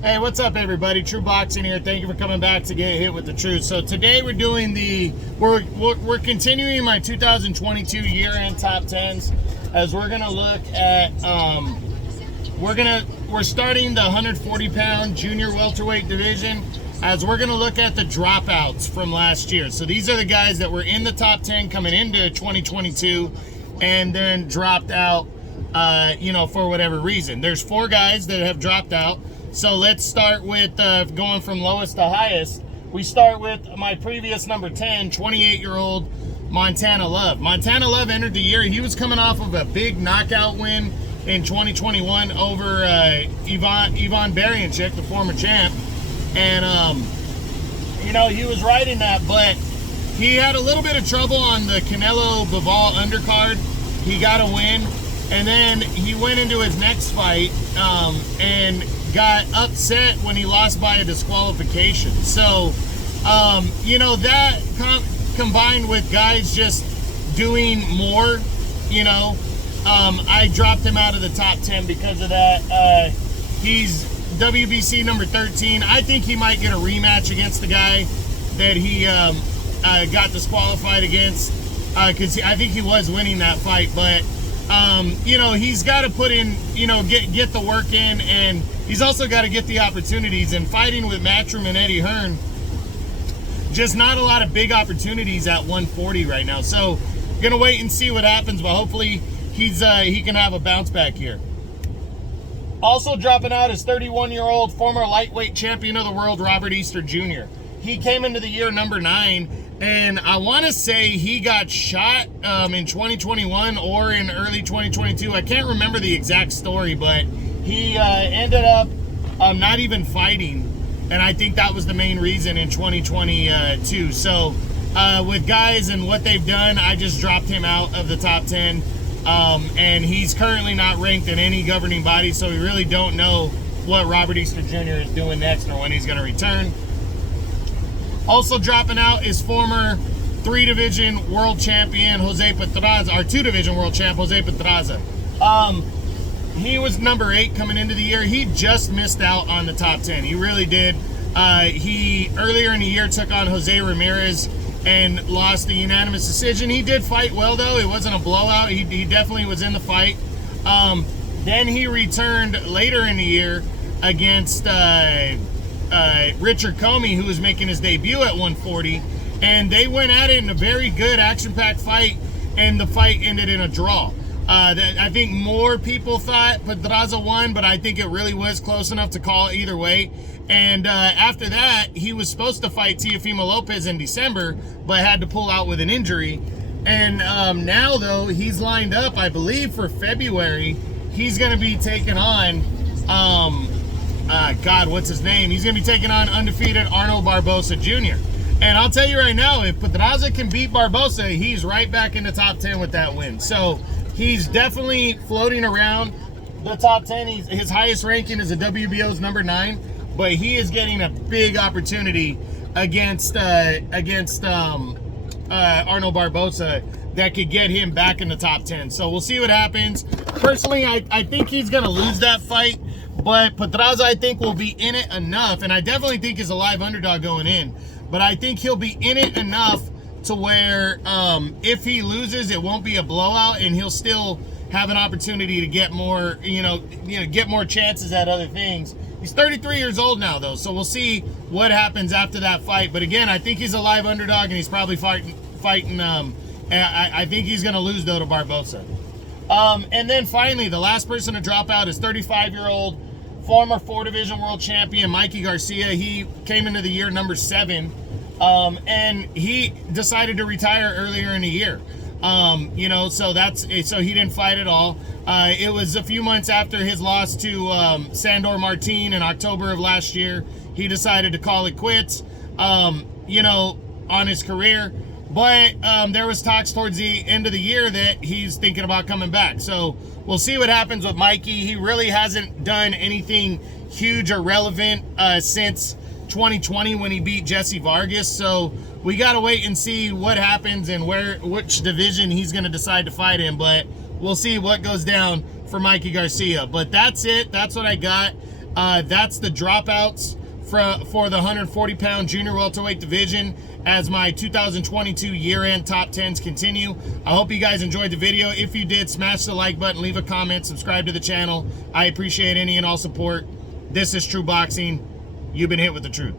Hey, what's up, everybody? True Boxing here. Thank you for coming back to Get Hit with the Truth. So today we're doing we're continuing my 2022 year-end top 10s, as we're gonna look at we're starting the 140-pound junior welterweight division, as we're gonna look at the dropouts from last year. So these are the guys that were in the top 10 coming into 2022 and then dropped out, for whatever reason. There's 4 guys that have dropped out. So let's start with going from lowest to highest. We start with my previous number 10, 28-year-old Montana Love. Montana Love entered the year. He was coming off of a big knockout win in 2021 over Ivan Baranchyk, the former champ. And, he was right in that, but he had a little bit of trouble on the Canelo Bivol undercard. He got a win, and then he went into his next fight and got upset when he lost by a disqualification. So, that combined with guys just doing more, I dropped him out of the top 10 because of that. He's WBC number 13. I think he might get a rematch against the guy that he got disqualified against, because I think he was winning that fight, but he's got to put in, get the work in, and he's also got to get the opportunities. And fighting with Matchroom and Eddie Hearn, just not a lot of big opportunities at 140 right now. So, gonna wait and see what happens, but hopefully he can have a bounce back here. Also dropping out is 31-year-old former lightweight champion of the world, Robert Easter Jr. He came into the year number 9. And I want to say he got shot in 2021 or in early 2022. I can't remember the exact story, but he ended up not even fighting. And I think that was the main reason in 2022. So with guys and what they've done, I just dropped him out of the top 10. And he's currently not ranked in any governing body, so we really don't know what Robert Easter Jr. is doing next or when he's going to return. Also dropping out is former 3-division world champion Jose Pedraza, our 2-division world champ Jose Pedraza. He was number 8 coming into the year. He just missed out on the top 10. He really did. He earlier in the year took on Jose Ramirez and lost the unanimous decision. He did fight well, though. It wasn't a blowout. He definitely was in the fight. Then he returned later in the year against Richard Comey, who was making his debut at 140, and they went at it in a very good action-packed fight, and the fight ended in a draw. I think more people thought Pedraza won, but I think it really was close enough to call it either way. And after that, he was supposed to fight Teofimo Lopez in December, but had to pull out with an injury. And now, though, he's lined up, I believe, for February. He's going to be taking on what's his name? He's going to be taking on undefeated Arnold Barboza Jr. And I'll tell you right now, if Pedraza can beat Barboza, he's right back in the top 10 with that win. So he's definitely floating around the top 10. His highest ranking is a WBO's number 9, but he is getting a big opportunity against Arnold Barboza that could get him back in the top 10. So we'll see what happens. Personally, I think he's going to lose that fight. But Pedraza, I think, will be in it enough, and I definitely think is a live underdog going in. But I think he'll be in it enough to where if he loses, it won't be a blowout, and he'll still have an opportunity to get more, get more chances at other things. He's 33 years old now, though, so we'll see what happens after that fight. But again, I think he's a live underdog, and he's probably fighting. I think he's going to lose, though, to Barboza. And then finally, the last person to drop out is 35-year-old former 4-division world champion Mikey Garcia. He came into the year number 7, and he decided to retire earlier in the year. So he didn't fight at all. It was a few months after his loss to Sandor Martin in October of last year. He decided to call it quits, on his career. But there was talks towards the end of the year that he's thinking about coming back. So we'll see what happens with Mikey. He really hasn't done anything huge or relevant since 2020 when he beat Jesse Vargas. So we got to wait and see what happens and which division he's going to decide to fight in. But we'll see what goes down for Mikey Garcia. But that's it. That's what I got. That's the dropouts for the 140-pound junior welterweight division as my 2022 year-end top 10s continue. I hope you guys enjoyed the video. If you did, smash the like button, leave a comment, subscribe to the channel. I appreciate any and all support. This is True Boxing. You've been hit with the truth.